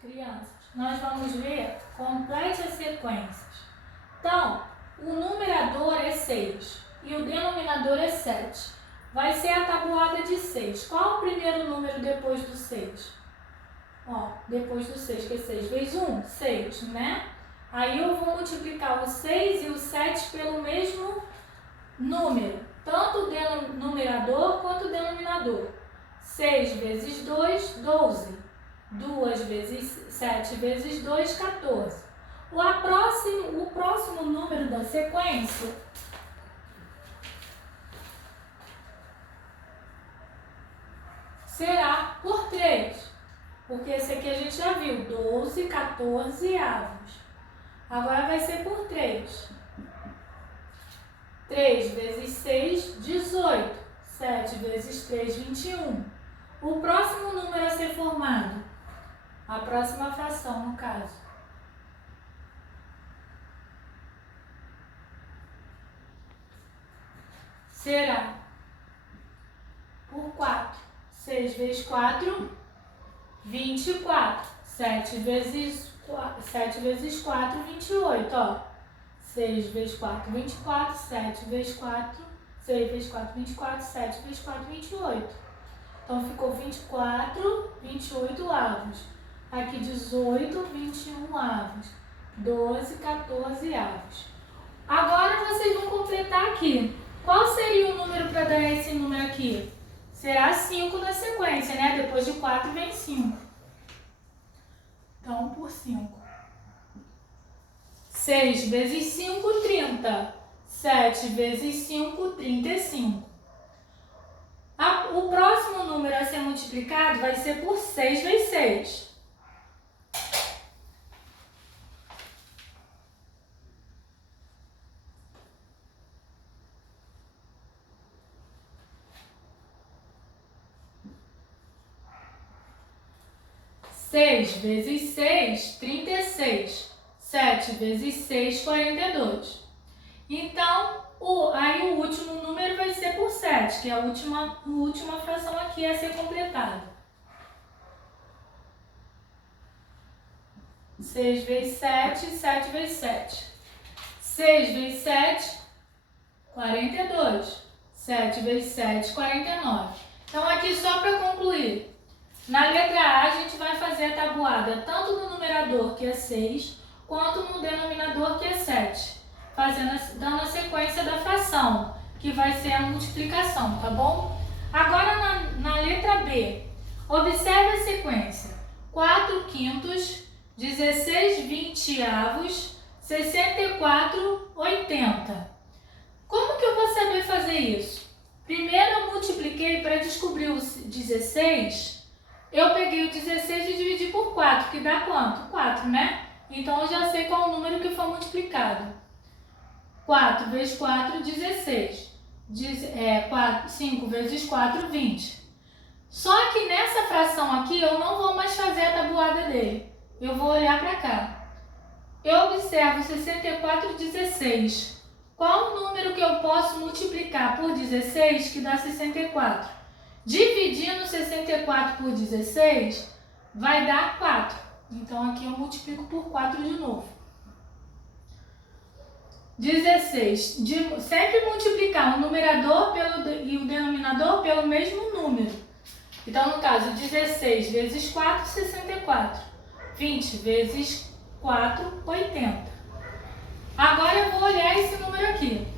crianças, nós vamos ver complete as sequências. Então, o numerador é 6 e o denominador é 7. Vai ser a tabuada de 6. Qual o primeiro número depois do 6? Ó, depois do 6, que é 6 vezes 1, 6, né? Aí eu vou multiplicar o 6 e o 7 pelo mesmo número, tanto o numerador quanto o denominador. 6 vezes 2, 12. 2 vezes 7 vezes 2, 14. O próximo número da sequência será por 3. Porque esse aqui a gente já viu, 12, 14 avos. Agora vai ser por 3. 3 vezes 6, 18. 7 vezes 3, 21. O próximo número a ser formado, a próxima fração no caso, será por 4. 6 vezes 4, 24. 7 vezes 4, 28, ó. 6 vezes 4, 24. 7 vezes 4, 6 vezes 4, 24. 7 vezes 4, 28. Então, ficou 24, 28 avos. Aqui, 18, 21 avos. 12, 14 avos. Agora, vocês vão completar aqui. Qual seria o número para dar esse número aqui? Será 5 na sequência, né? Depois de 4 vem 5. Então, por 5. 6 vezes 5, 30. 7 vezes 5, 35. O próximo número a ser multiplicado vai ser por 6 vezes 6. Seis vezes 6, 36. 7 vezes 6, 42. Então, aí o último número vai ser por 7, que é a última fração aqui a ser completada. 6 vezes 7, 7 vezes 7. 6 vezes 7, 42. 7 vezes 7, 49. Então, aqui só para concluir, na letra A a gente vai fazer a tabuada tanto no numerador, que é 6, quanto no denominador, que é 7. Dando a sequência da fração, que vai ser a multiplicação, tá bom? Agora na letra B, observe a sequência. 4 quintos, 16 vinteavos, 64 80. Como que eu vou saber fazer isso? Primeiro eu multipliquei para descobrir o 16, eu peguei o 16 e dividi por 4, que dá quanto? 4, né? Então eu já sei qual é o número que for multiplicado. 4 vezes 4, 16. 5 vezes 4, 20. Só que nessa fração aqui eu não vou mais fazer a tabuada dele. Eu vou olhar para cá. Eu observo 64 e 16. Qual o número que eu posso multiplicar por 16 que dá 64? Dividindo 64 por 16 vai dar 4. Então aqui eu multiplico por 4 de novo. 16. Sempre multiplicar o numerador e o denominador pelo mesmo número. Então, no caso, 16 vezes 4, 64. 20 vezes 4, 80. Agora eu vou olhar esse número aqui.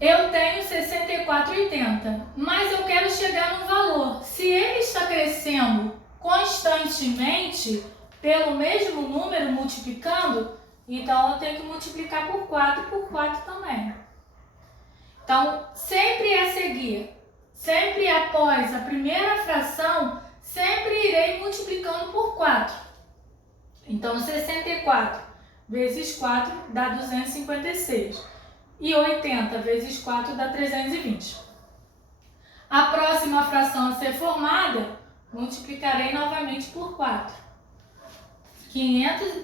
Eu tenho 64,80, mas eu quero chegar no valor. Se ele está crescendo constantemente pelo mesmo número, multiplicando, então eu tenho que multiplicar por 4 também. Então, sempre a seguir, sempre após a primeira fração, sempre irei multiplicando por 4. Então, 64 vezes 4 dá 256. E 80 vezes 4 dá 320. A próxima fração a ser formada, multiplicarei novamente por 4.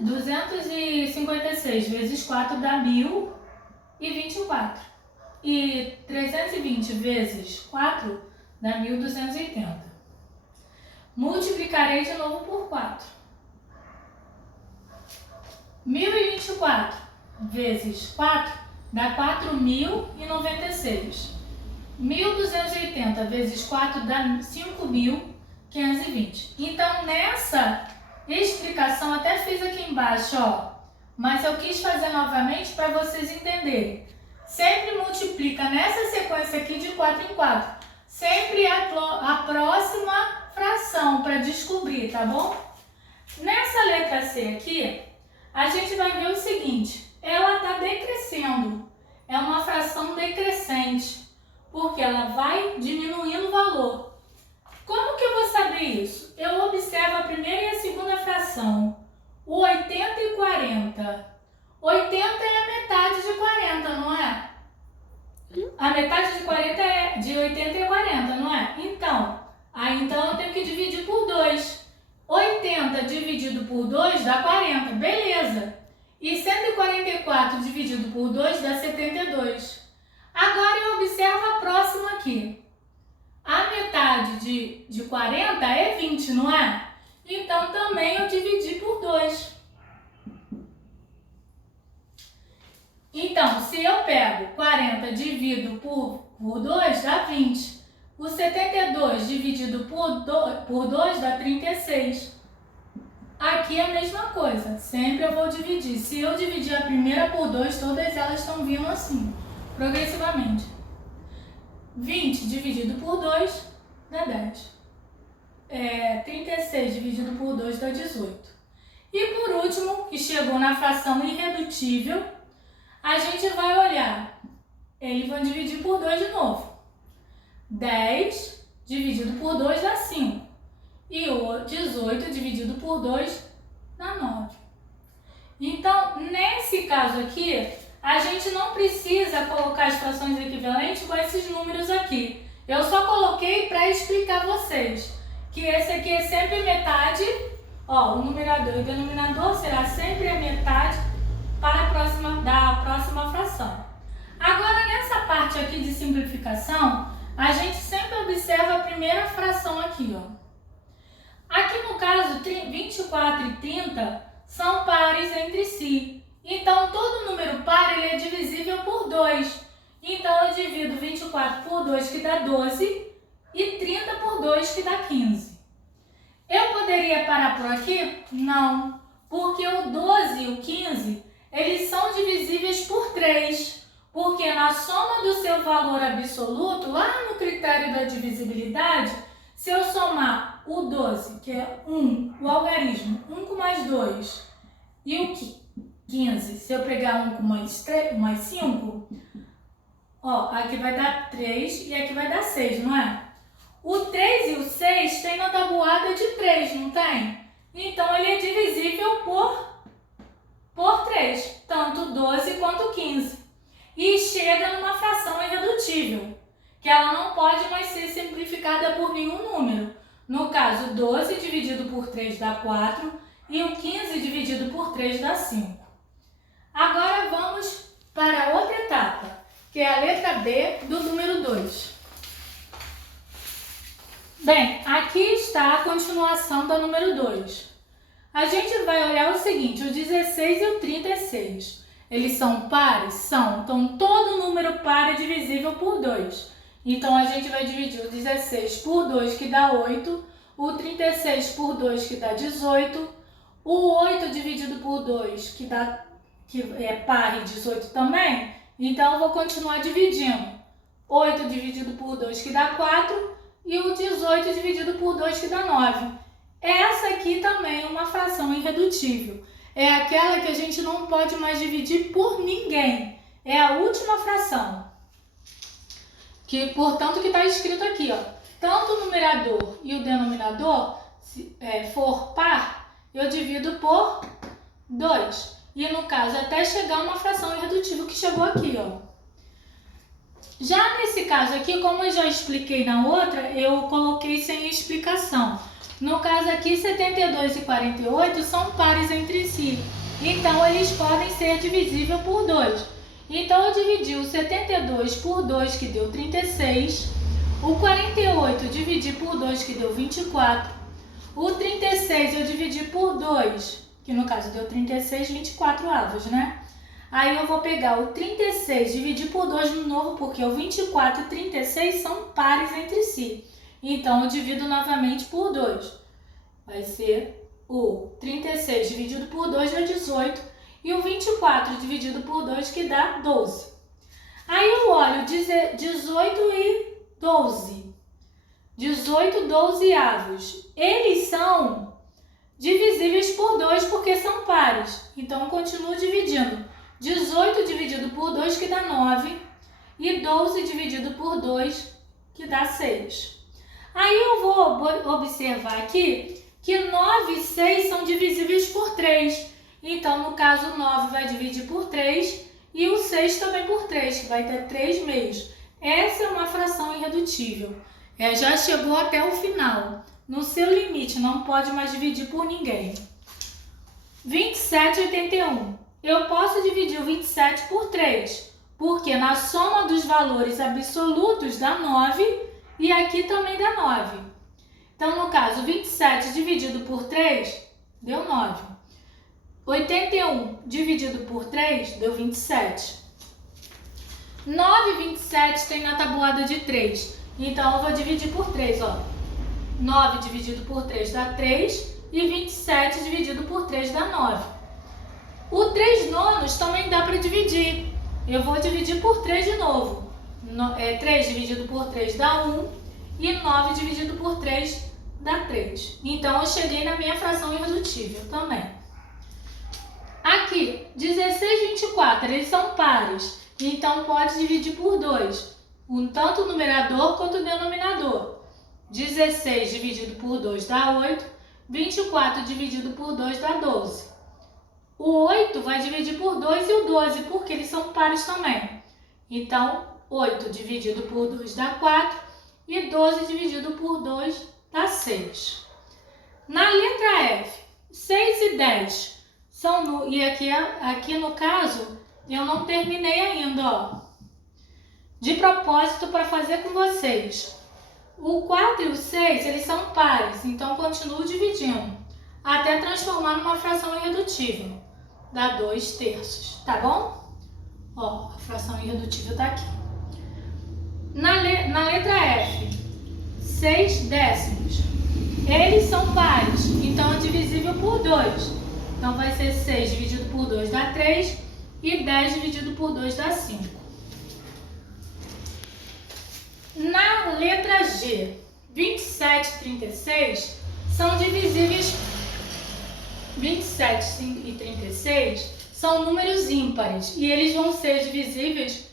256 vezes 4 dá 1024. E 320 vezes 4 dá 1280. Multiplicarei de novo por 4. 1024 vezes 4 dá 4.096. 1.280 vezes 4 dá 5.520. Então, nessa explicação, até fiz aqui embaixo, ó, mas eu quis fazer novamente para vocês entenderem. Sempre multiplica nessa sequência aqui de 4 em 4. Sempre a próxima fração para descobrir, tá bom? Nessa letra C aqui, a gente vai ver o seguinte, ela está decrescendo, é uma fração decrescente, porque ela vai diminuindo o valor. Como que eu vou saber isso? Eu observo a primeira e a segunda fração, o 80 e 40. 80 é a metade de 40, não é? A metade de 40 é de 80 e 40, não é? Então eu tenho que dividir por 2. 80 dividido por 2 dá 40, beleza. E 144 dividido por 2 dá 72. Agora eu observo a próxima aqui. A metade de 40 é 20, não é? Então também eu dividi por 2. Então, se eu pego 40 dividido por 2 dá 20. O 72 dividido por 2 dá 36. Aqui é a mesma coisa, sempre eu vou dividir. Se eu dividir a primeira por 2, todas elas estão vindo assim, progressivamente. 20 dividido por 2 dá 10. 36 dividido por 2 dá 18. E por último, que chegou na fração irredutível, a gente vai olhar. Eles vão dividir por 2 de novo. 10 dividido por 2 dá 5. E o 18 dividido por 2 dá 9. Então, nesse caso aqui, a gente não precisa colocar as frações equivalentes com esses números aqui. Eu só coloquei para explicar a vocês que esse aqui é sempre metade. Ó, o numerador e o denominador será sempre a metade para a próxima fração. Agora, nessa parte aqui de simplificação, a gente sempre observa a primeira fração aqui, ó. Aqui no caso, 24 e 30 são pares entre si. Então, todo número par ele é divisível por 2. Então, eu divido 24 por 2, que dá 12, e 30 por 2, que dá 15. Eu poderia parar por aqui? Não, porque o 12 e o 15, eles são divisíveis por 3. Porque na soma do seu valor absoluto, lá no critério da divisibilidade, se eu somar o 12, que é 1, o algarismo, 1 com mais 2, e o 15, se eu pegar 1 com mais 5, ó, aqui vai dar 3 e aqui vai dar 6, não é? O 3 e o 6 tem na tabuada de 3, não tem? Então, ele é divisível por 3, tanto 12 quanto 15. E chega numa fração irredutível, que ela não pode mais ser simplificada por nenhum número. No caso, 12 dividido por 3 dá 4 e o 15 dividido por 3 dá 5. Agora vamos para outra etapa, que é a letra B do número 2. Bem, aqui está a continuação da número 2. A gente vai olhar o seguinte, o 16 e o 36. Eles são pares? São. Então, todo número par é divisível por 2. Então, a gente vai dividir o 16 por 2, que dá 8. O 36 por 2, que dá 18. O 8 dividido por 2, que é par e 18 também. Então, eu vou continuar dividindo. 8 dividido por 2, que dá 4. E o 18 dividido por 2, que dá 9. Essa aqui também é uma fração irredutível. É aquela que a gente não pode mais dividir por ninguém. É a última fração. Que, portanto, que está escrito aqui, ó. Tanto o numerador e o denominador, se for par, eu divido por 2. E no caso, até chegar a uma fração irredutível que chegou aqui, ó. Já nesse caso aqui, como eu já expliquei na outra, eu coloquei sem explicação. No caso aqui, 72 e 48 são pares entre si. Então, eles podem ser divisíveis por 2. Então, eu dividi o 72 por 2, que deu 36. O 48 dividi por 2, que deu 24. O 36 36 eu dividi por 2, que no caso deu 36, 24 avos, né? Aí eu vou pegar o 36, dividir por 2 de novo, porque o 24 e o 36 são pares entre si. Então, eu divido novamente por 2. Vai ser o 36 dividido por 2 dá 18 e o 24 dividido por 2 que dá 12. Aí eu olho 18 e 12. 18 12avos. Eles são divisíveis por 2 porque são pares. Então, eu continuo dividindo. 18 dividido por 2 que dá 9 e 12 dividido por 2 que dá 6. Aí eu vou observar aqui que 9 e 6 são divisíveis por 3. Então, no caso, o 9 vai dividir por 3 e o 6 também por 3, que vai ter 3 meios. Essa é uma fração irredutível. Já chegou até o final. No seu limite, não pode mais dividir por ninguém. 27 e 81. Eu posso dividir o 27 por 3, porque na soma dos valores absolutos dá 9 e aqui também dá 9. Então, no caso, 27 dividido por 3 deu 9. 81 dividido por 3 deu 27. 9 e 27 tem na tabuada de 3. Então, eu vou dividir por 3, ó. 9 dividido por 3 dá 3 e 27 dividido por 3 dá 9. O 3 nonos também dá para dividir. Eu vou dividir por 3 de novo. 3 dividido por 3 dá 1 e 9 dividido por 3 dá 3. Então, eu cheguei na minha fração irredutível também. Aqui, 16 e 24, eles são pares. Então, pode dividir por 2. Tanto o numerador quanto o denominador. 16 dividido por 2 dá 8. 24 dividido por 2 dá 12. O 8 vai dividir por 2 e o 12, porque eles são pares também. Então, 8 dividido por 2 dá 4 e 12 dividido por 2 dá 6. Na letra F, 6 e 10 são... E aqui no caso, eu não terminei ainda, ó. De propósito para fazer com vocês. O 4 e o 6, eles são pares, então continuo dividindo, até transformar numa fração irredutível. Dá 2 terços, tá bom? Ó, a fração irredutível tá aqui. Na letra F, 6 décimos. Eles são pares, então é divisível por 2. Então vai ser 6 dividido por 2 dá 3 e 10 dividido por 2 dá 5. Na letra G, 27 e 36 são divisíveis. 27 e 36 são números ímpares e eles vão ser divisíveis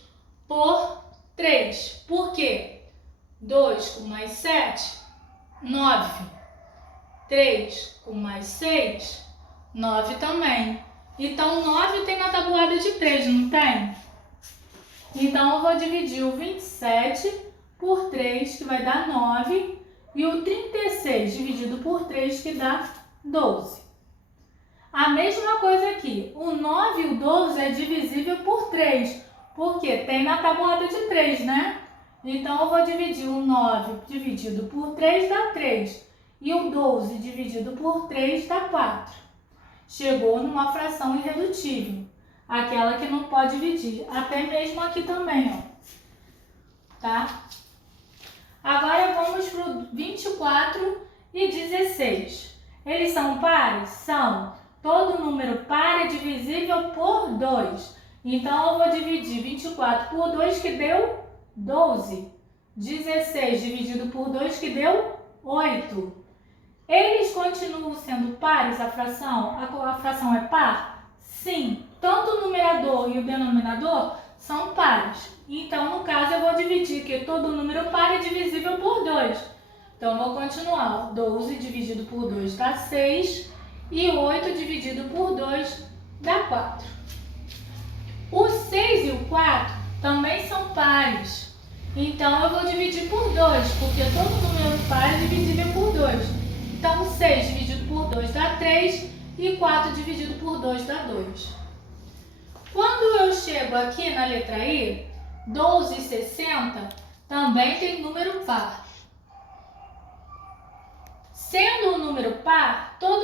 por 3. Por quê? 2 com mais 7, 9. 3 com mais 6, 9 também. Então, 9 tem na tabuada de 3, não tem? Então, eu vou dividir o 27 por 3, que vai dar 9, e o 36 dividido por 3, que dá 12. A mesma coisa aqui, o 9 e o 12 é divisível por 3, porque tem na tabuada de 3, né? Então, eu vou dividir o 9 dividido por 3 dá 3, e o 12 dividido por 3 dá 4. Chegou numa fração irredutível, aquela que não pode dividir, até mesmo aqui também, ó. Tá? Agora vamos para o 24 e 16. Eles são pares? São. Todo número par é divisível por 2. Então, eu vou dividir 24 por 2, que deu 12. 16 dividido por 2, que deu 8. Eles continuam sendo pares, a fração? A fração é par? Sim. Tanto o numerador e o denominador são pares. Então, no caso, eu vou dividir que todo número par é divisível por 2. Então, vou continuar. 12 dividido por 2 dá 6 e 8 dividido por 2 dá 4. O 6 e o 4 também são pares. Então, eu vou dividir por 2, porque todo número par é divisível por 2. Então, 6 dividido por 2 dá 3 e 4 dividido por 2 dá 2. Quando eu chego aqui na letra I, 12 e 60 também tem número par. Sendo um número par, todo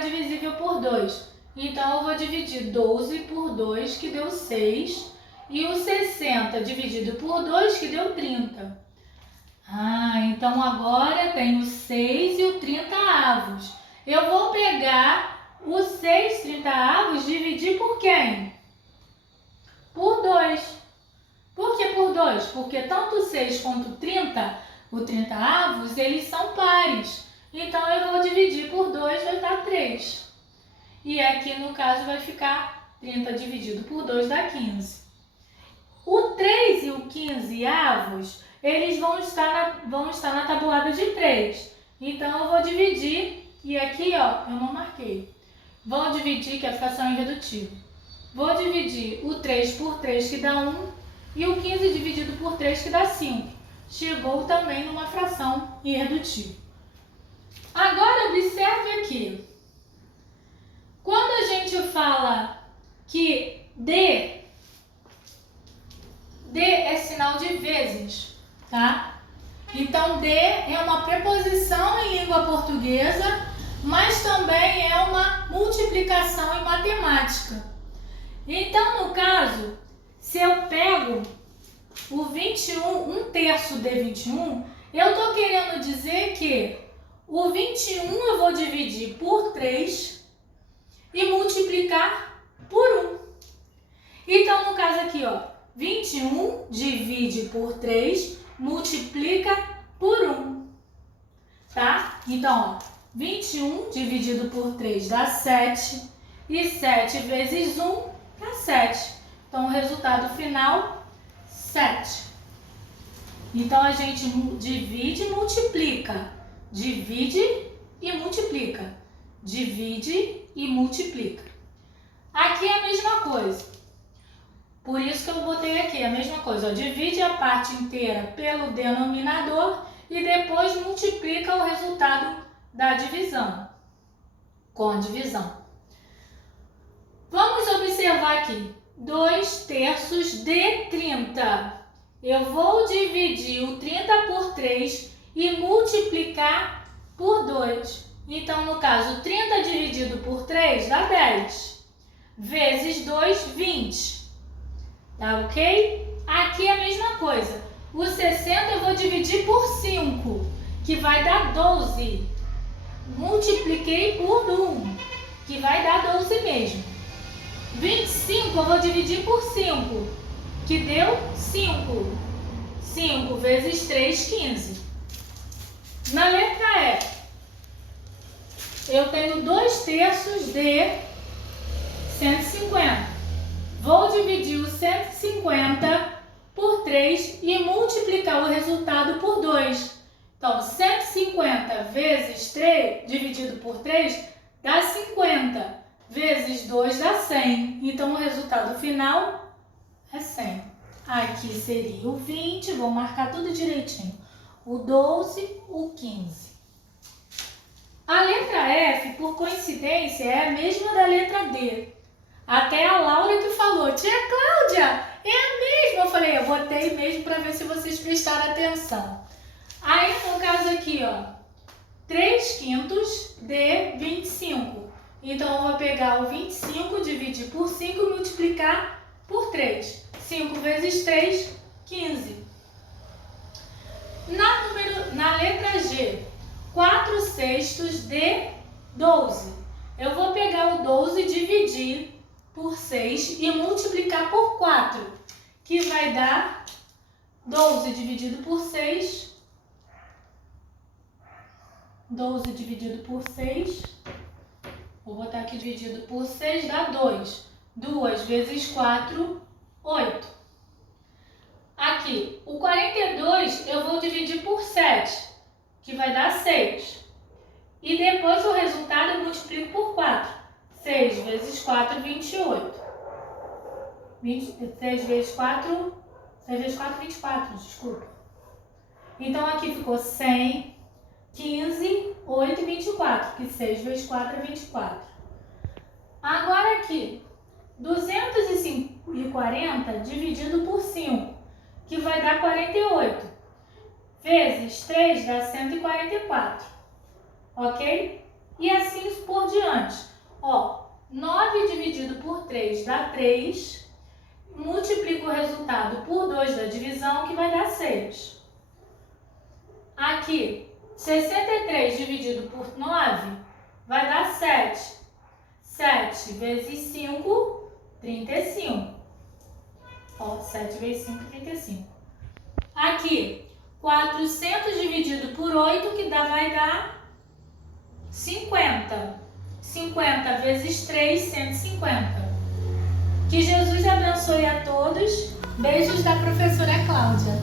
divisível por 2. Então, eu vou dividir 12 por 2, que deu 6. E o 60 dividido por 2, que deu 30. Então agora tem o 6 e o 30 avos. Eu vou pegar o 6 30 avos e dividir por quem? Por 2. Por que por 2? Porque tanto o 6 quanto o 30 avos, eles são pares. Então, eu vou dividir por 2, vai dar 3. E aqui, no caso, vai ficar 30 dividido por 2 dá 15. O 3 e o 15 avos, eles vão estar na tabuada de 3. Então, eu vou dividir, e aqui, ó, eu não marquei. Vou dividir, que é fração irredutível. Vou dividir o 3 por 3, que dá 1, e o 15 dividido por 3, que dá 5. Chegou também numa fração irredutível. Agora, observe aqui. Quando a gente fala que D é sinal de vezes, tá? Então, D é uma preposição em língua portuguesa, mas também é uma multiplicação em matemática. Então, no caso, se eu pego o 21, 1/3 de 21, eu estou querendo dizer que o 21 eu vou dividir por 3 e multiplicar por 1. Então, no caso aqui, ó, 21 divide por 3, multiplica por 1. Tá? Então, ó, 21 dividido por 3 dá 7. E 7 vezes 1 dá 7. Então, o resultado final, 7. Então, a gente divide e multiplica. Divide e multiplica. Divide e multiplica. Aqui é a mesma coisa. Por isso que eu botei aqui a mesma coisa. Ó, divide a parte inteira pelo denominador e depois multiplica o resultado da divisão. Com a divisão. Vamos observar aqui. 2/3 de 30. Eu vou dividir o 30 por 3 e multiplicar por 2. Então, no caso, 30 dividido por 3 dá 10. Vezes 2, 20. Tá ok? Aqui é a mesma coisa. O 60 eu vou dividir por 5, que vai dar 12. Multipliquei por 1, que vai dar 12 mesmo. 25 eu vou dividir por 5, que deu 5. 5 vezes 3, 15. Na letra E, eu tenho 2/3 de 150. Vou dividir o 150 por 3 e multiplicar o resultado por 2. Então, 150 vezes 3, dividido por 3, dá 50. Vezes 2 dá 100. Então, o resultado final é 100. Aqui seria o 20, vou marcar tudo direitinho. O 12, o 15. A letra F, por coincidência, é a mesma da letra D. Até a Laura que falou, tia Cláudia, é a mesma. Eu falei, eu botei mesmo para ver se vocês prestaram atenção. Aí, no caso aqui, ó, 3/5 de 25. Então, eu vou pegar o 25, dividir por 5 e multiplicar por 3. 5 vezes 3, 15. Na letra G, 4/6 de 12. Eu vou pegar o 12 e dividir por 6 e multiplicar por 4, que vai dar 12 dividido por 6. 12 dividido por 6. Vou botar aqui dividido por 6, dá 2. 2 vezes 4, 8. Aqui, o 42 eu vou dividir por 7, que vai dar 6. E depois o resultado eu multiplico por 4. 6 vezes 4, 28. 6 vezes 4, 24, desculpa. Então, aqui ficou 100, 15, 8 e 24, que 6 vezes 4 é 24. Agora aqui, 240 dividido por 5, que vai dar 48. Vezes 3 dá 144. Ok? E assim por diante. 3 dá 3. Multiplico o resultado por 2 da divisão, que vai dar 6. Aqui, 63 dividido por 9 vai dar 7. 7 vezes 5, 35. Ó, 7 vezes 5, 35. Aqui, 400 dividido por 8, que vai dar 50. 50 vezes 3, 150. Que Jesus abençoe a todos. Beijos da professora Cláudia.